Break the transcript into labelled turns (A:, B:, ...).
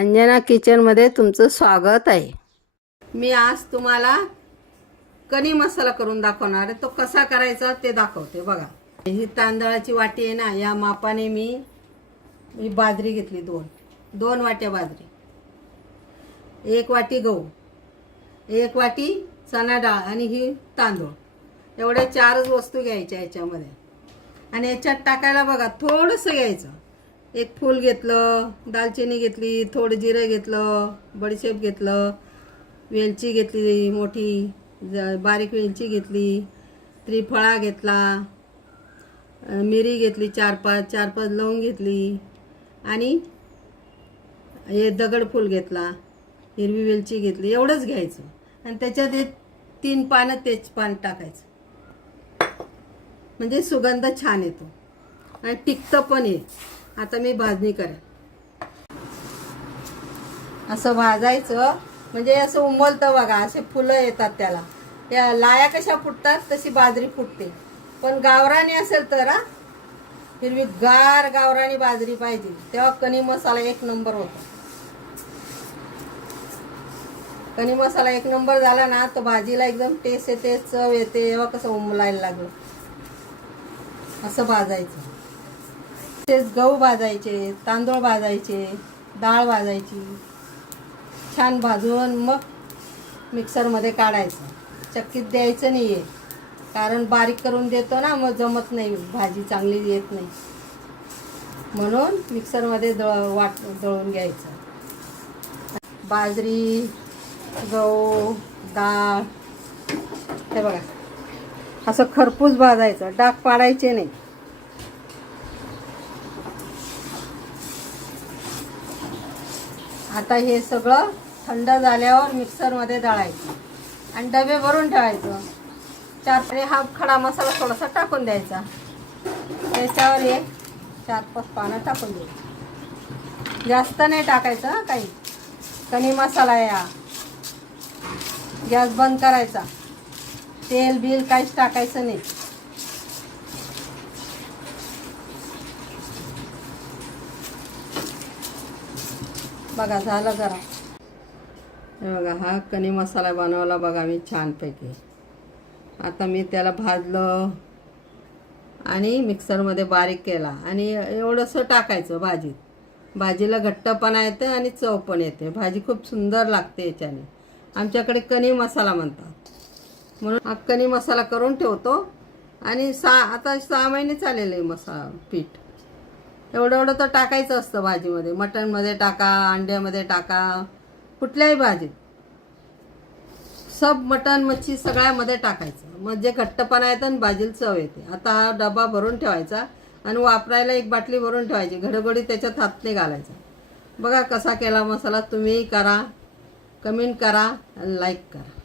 A: अंजना किचनमध्ये तुमचं स्वागत आहे. मी आज तुम्हाला कणी मसाला करून दाखवणार आहे. तो कसा करायचा ते दाखवते बघा. ही तांदळाची वाटी आहे ना या मापाने मी मी बाजरी घेतली दोन. दोन वाट्या बाजरी. एक वाटी गहू. एक वाटी चणा डाळ आणि ही तांदूळ. एवढ्या चारच वस्तू घ्यायच्या याच्यामध्ये. आणि याच्यात टाकायला बघा थोडंसं घ्यायचं. एक फूल घेतलं दालचिनी घेतली थोडं जिरं घेतलं बडीशेप घेतलं वेलची घेतली मोठी ज बारीक वेलची घेतली त्रिफळा घेतला मिरी घेतली चार पाच चार पाच लवंग घेतली आणि हे दगड फूल घेतला हिरवी वेलची घेतली एवढंच घ्यायचं. आणि त्याच्यात एक तीन पानं तेच पान टाकायचं. म्हणजे सुगंध छान येतो. आणि टिकतं पण ये आता मी भाजणी करेन. असं भाजायचं म्हणजे असं उमलतं बघा असे फुलं येतात त्याला. या लाया कशा फुटतात तशी बाजरी फुटते. पण गावरानी असेल तर हा हिरवी गार गावरानी बाजरी पाहिजे. तेव्हा कणी मसाला एक नंबर होतो. कणी मसाला एक नंबर झाला ना तर भाजीला एकदम टेस्ट येते चव येते तेव्हा कसं उमलायला लागलं. असं भाजायचं. तेच गहू भाजायचे तांदूळ भाजायचे डाळ भाजायची छान भाजून मग मिक्सरमध्ये काढायचं. चक्कीत द्यायचं नाही आहे कारण बारीक करून देतो ना मग जमत नाही. भाजी चांगली येत नाही. म्हणून मिक्सरमध्ये दळ वाट दळून घ्यायचं. बाजरी गहू डाळ. हे बघा. असं खरपूस भाजायचं. डाग पाडायचे नाही. आता हे सगळं थंड झाल्यावर मिक्सरमध्ये दळायचं. आणि डबे भरून ठेवायचं. चार तरी हा खडा मसाला थोडासा टाकून द्यायचा. त्याच्यावर हे चार पाच पानं टाकून द्यायची जास्त नाही टाकायचं काही. कणी मसाला या. गॅस बंद करायचा. तेल बिल काहीच टाकायचं नाही. बघा झालं जरा. हे बघा हा कणी मसाला बनवला बघा मी छानपैकी. आता मी त्याला भाजलं आणि मिक्सरमध्ये बारीक केला. आणि एवढंसं टाकायचं भाजीत. भाजीला घट्टपणा येते आणि चव पण येते. भाजी खूप सुंदर लागते याच्याने. आमच्याकडे कणी मसाला म्हणतात. म्हणून हा कणी मसाला करून ठेवतो. आणि सा आता सहा महिने चालेल आहे मसा पीठ. एवढं एवढं तर टाकायचं असतं भाजीमध्ये. मटणमध्ये टाका अंड्यामध्ये टाका कुठल्याही भाजीत. सब मटण मच्छी सगळ्यामध्ये टाकायचं. मग जे घट्टपणा येतं आणि भाजीला चव येते. आता हा डबा भरून ठेवायचा आणि वापरायला एक बाटली भरून ठेवायची. घडोघडी त्याच्यात हातने घालायचा. बघा कसा केला मसाला. तुम्हीही करा. कमेंट करा लाईक करा.